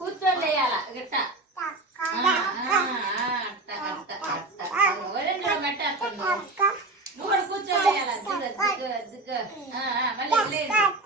கூச்சோட்டையாளா கிட்ட கூச்சோட்டையாளா ஆ ஆ மல்லி மல்லி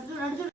自然就。